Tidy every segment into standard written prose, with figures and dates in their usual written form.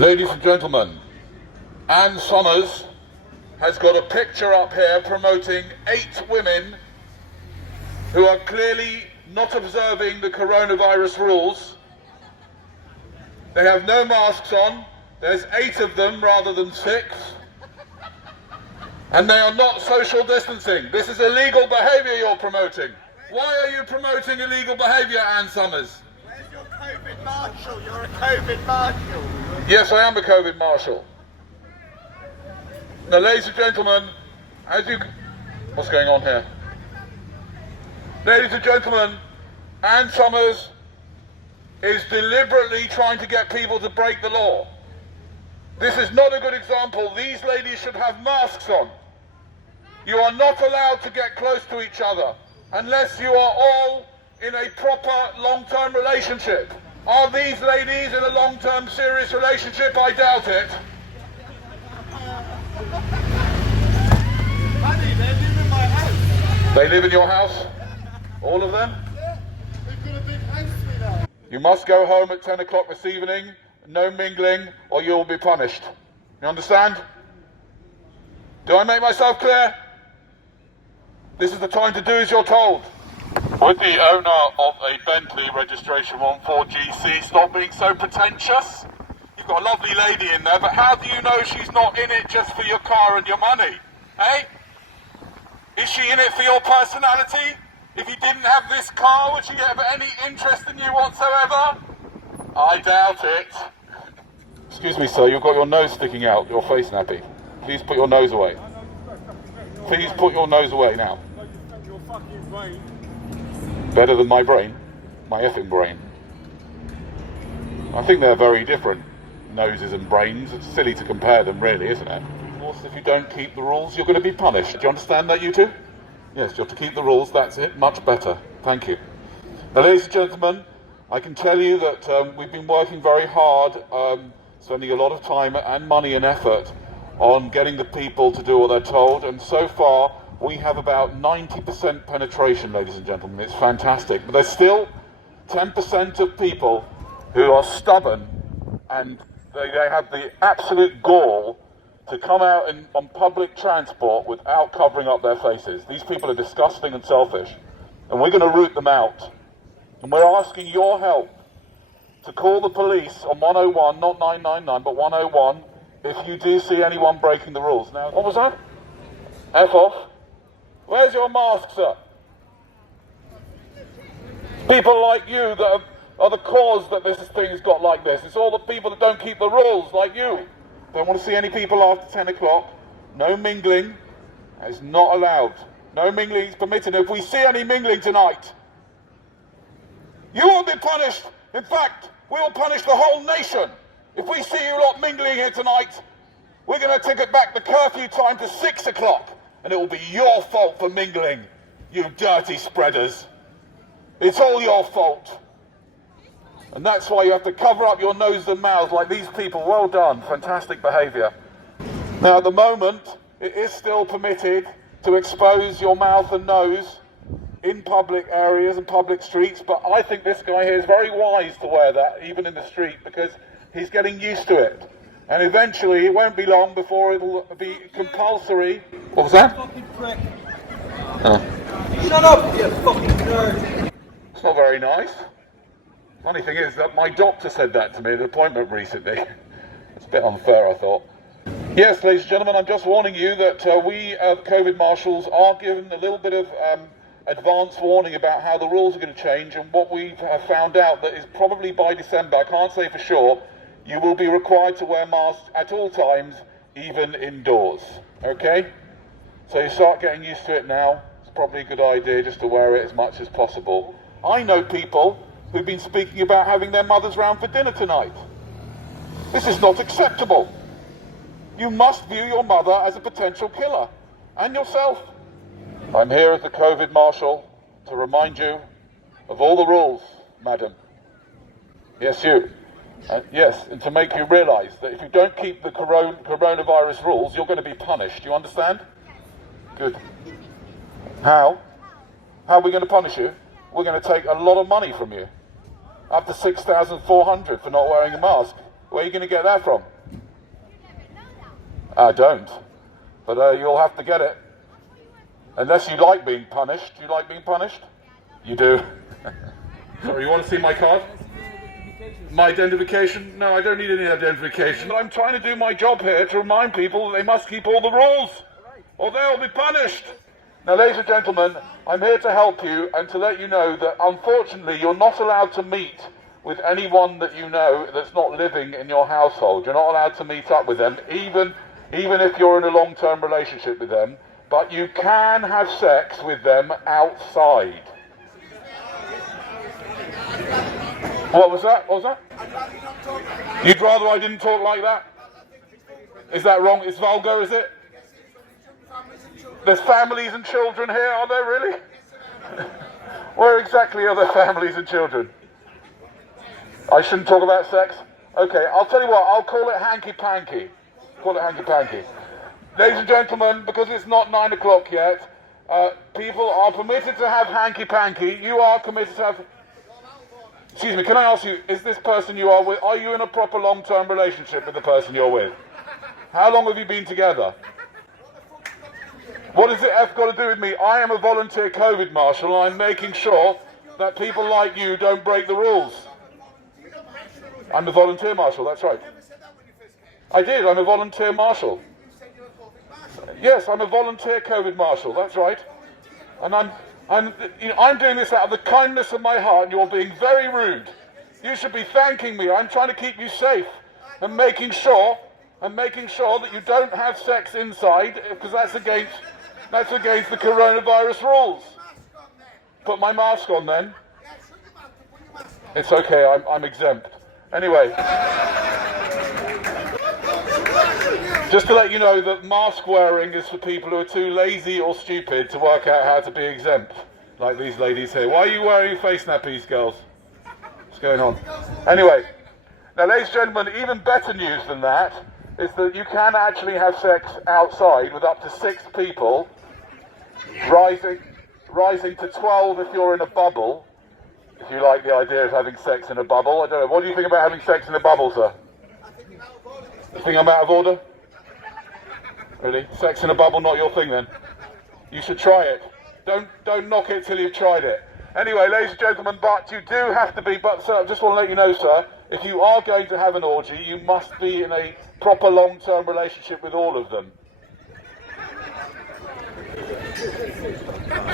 Ladies and gentlemen, Anne Summers has got a picture up here promoting 8 women who are clearly not observing the coronavirus rules. They have no masks on. There's 8 of them rather than 6. And they are not social distancing. This is illegal behaviour you're promoting. Why are you promoting illegal behaviour, Anne Summers? Where's your COVID marshal? You're a COVID marshal. Yes, I am a COVID marshal. Now, ladies and gentlemen, what's going on here? Ladies and gentlemen, Anne Summers is deliberately trying to get people to break the law. This is not a good example. These ladies should have masks on. You are not allowed to get close to each other unless you are all in a proper long-term relationship. Are these ladies in a long-term serious relationship? I doubt it. Honey, they live in my house. They live in your house? All of them? Yeah, they've got a big house with us. You must go home at 10 o'clock this evening, no mingling, or you will be punished. You understand? Do I make myself clear? This is the time to do as you're told. Would the owner of a Bentley registration 14GC stop being so pretentious? You've got a lovely lady in there, but how do you know she's not in it just for your car and your money? Hey? Is she in it for your personality? If you didn't have this car, would she have any interest in you whatsoever? I doubt it. Excuse me, sir, you've got your nose sticking out, your face nappy. Please put your nose away. Please put your nose away now. Your fucking brain. Better than my brain, my effing brain. I think they're very different, noses and brains. It's silly to compare them, really, isn't it? Of course, if you don't keep the rules, you're going to be punished. Do you understand that, you two? Yes, you have to keep the rules, that's it. Much better. Thank you. Now, ladies and gentlemen, I can tell you that we've been working very hard, spending a lot of time and money and effort on getting the people to do what they're told, and so far we have about 90% penetration, ladies and gentlemen. It's fantastic. But there's still 10% of people who are stubborn, and they have the absolute gall to come out on public transport without covering up their faces. These people are disgusting and selfish, and we're going to root them out. And we're asking your help to call the police on 101, not 999, but 101, if you do see anyone breaking the rules. Now, what was that? F off. Where's your mask, sir? People like you that are the cause that this thing has got like this. It's all the people that don't keep the rules, like you. Don't want to see any people after 10 o'clock. No mingling. It's not allowed. No mingling is permitted. If we see any mingling tonight, you will be punished. In fact, we will punish the whole nation. If we see you lot mingling here tonight, we're going to take it back the curfew time to 6 o'clock. And it will be your fault for mingling, you dirty spreaders. It's all your fault. And that's why you have to cover up your nose and mouth like these people. Well done, fantastic behaviour. Now at the moment, it is still permitted to expose your mouth and nose in public areas and public streets, but I think this guy here is very wise to wear that, even in the street, because he's getting used to it. And eventually, it won't be long before it'll be compulsory. What was that? Fucking prick. Oh. Shut up, you fucking nerd. It's not very nice. Funny thing is that my doctor said that to me at an appointment recently. It's a bit unfair, I thought. Yes, ladies and gentlemen, I'm just warning you that we, COVID marshals, are given a little bit of advance warning about how the rules are going to change, and what we've found out that is probably by December, I can't say for sure, you will be required to wear masks at all times, even indoors. Okay? So you start getting used to it now. It's probably a good idea just to wear it as much as possible. I know people who've been speaking about having their mothers round for dinner tonight. This is not acceptable. You must view your mother as a potential killer, and yourself. I'm here as the COVID marshal to remind you of all the rules, madam. Yes, you. Yes, and to make you realise that if you don't keep the coronavirus rules, you're going to be punished. Do you understand? Good. How? How are we going to punish you? We're going to take a lot of money from you. Up to 6,400 for not wearing a mask. Where are you going to get that from? I don't. But you'll have to get it. Unless you like being punished. Do you like being punished? You do. Sorry, you want to see my card? My identification? No, I don't need any identification. But I'm trying to do my job here to remind people that they must keep all the rules, or they'll be punished. Now, ladies and gentlemen, I'm here to help you and to let you know that, unfortunately, you're not allowed to meet with anyone that you know that's not living in your household. You're not allowed to meet up with them, even if you're in a long-term relationship with them. But you can have sex with them outside. What was that? What was that? You'd rather I didn't talk like that? Is that wrong? It's vulgar, is it? There's families and children here, are there really? Where exactly are there families and children? I shouldn't talk about sex? Okay, I'll tell you what, I'll call it hanky-panky. Call it hanky-panky. Ladies and gentlemen, because it's not 9 o'clock yet, people are permitted to have hanky-panky. You are committed to have... Excuse me, can I ask you, is this person you are with, are you in a proper long-term relationship with the person you're with? How long have you been together? What does it have got to do with me? I am a volunteer COVID marshal and I'm making sure that people like you don't break the rules. I'm a volunteer marshal, that's right. I did, I'm a volunteer marshal. Yes, I'm a volunteer COVID marshal, that's right. And I'm doing this out of the kindness of my heart, and you're being very rude. You should be thanking me. I'm trying to keep you safe and making sure that you don't have sex inside, because that's against the coronavirus rules. Put my mask on then. It's okay, I'm exempt. Anyway, just to let you know that mask wearing is for people who are too lazy or stupid to work out how to be exempt, like these ladies here. Why are you wearing face nappies, girls? What's going on? Anyway, now ladies and gentlemen, even better news than that is that you can actually have sex outside with up to 6 people, rising to 12 if you're in a bubble. If you like the idea of having sex in a bubble. I don't know, what do you think about having sex in a bubble, sir? You think I'm out of order? Really? Sex in a bubble, not your thing then? You should try it. Don't knock it till you've tried it. Anyway, ladies and gentlemen, but you do have to be, but sir, I just want to let you know, sir, if you are going to have an orgy, you must be in a proper long-term relationship with all of them.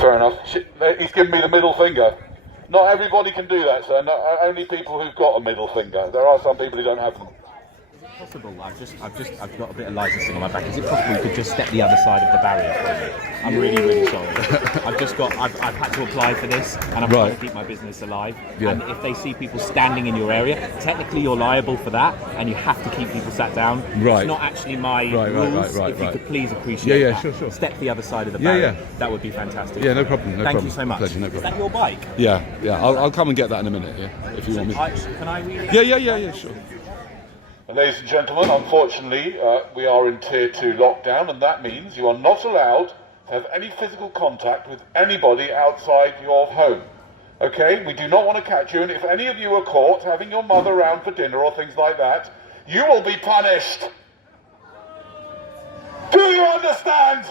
Fair enough. He's giving me the middle finger. Not everybody can do that, sir. No, only people who've got a middle finger. There are some people who don't have them. Possible? I've got a bit of licensing on my back. Is it possible you could just step the other side of the barrier for me? I'm really sorry. I've had to apply for this, and I'm trying to keep my business alive. Yeah. And if they see people standing in your area, technically you're liable for that, and you have to keep people sat down. Right. It's not actually my rules. If you could please appreciate that. Sure. Step the other side of the barrier. That would be fantastic. Yeah, no problem. Thank you so much. Pleasure, no problem. Is that your bike? Yeah. I'll come and get that in a minute. Yeah, if you want me. Can I read it? Yeah, sure. Ladies and gentlemen, unfortunately, we are in Tier 2 lockdown, and that means you are not allowed to have any physical contact with anybody outside your home. Okay? We do not want to catch you, and if any of you are caught having your mother around for dinner or things like that, you will be punished. Do you understand?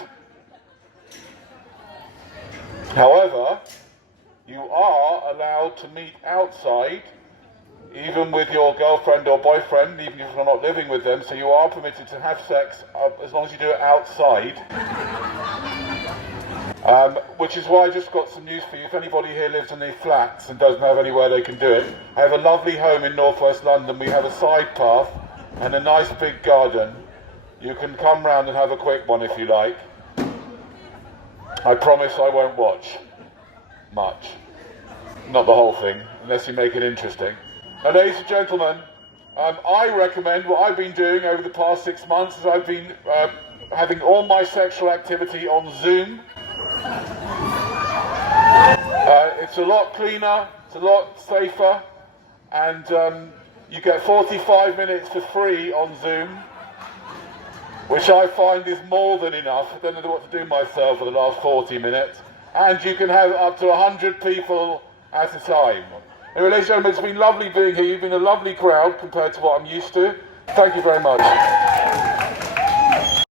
However, you are allowed to meet outside, even with your girlfriend or boyfriend, even if you're not living with them, so you are permitted to have sex as long as you do it outside. Which is why I just got some news for you. If anybody here lives in the flats and doesn't have anywhere they can do it, I have a lovely home in northwest London. We have a side path and a nice big garden. You can come round and have a quick one if you like. I promise I won't watch much. Not the whole thing, unless you make it interesting. Now, ladies and gentlemen, I recommend what I've been doing over the past 6 months is I've been having all my sexual activity on Zoom. It's a lot cleaner, it's a lot safer, and you get 45 minutes for free on Zoom, which I find is more than enough. I don't know what to do myself for the last 40 minutes. And you can have up to 100 people at a time. Anyway, ladies and gentlemen, it's been lovely being here. You've been a lovely crowd compared to what I'm used to. Thank you very much.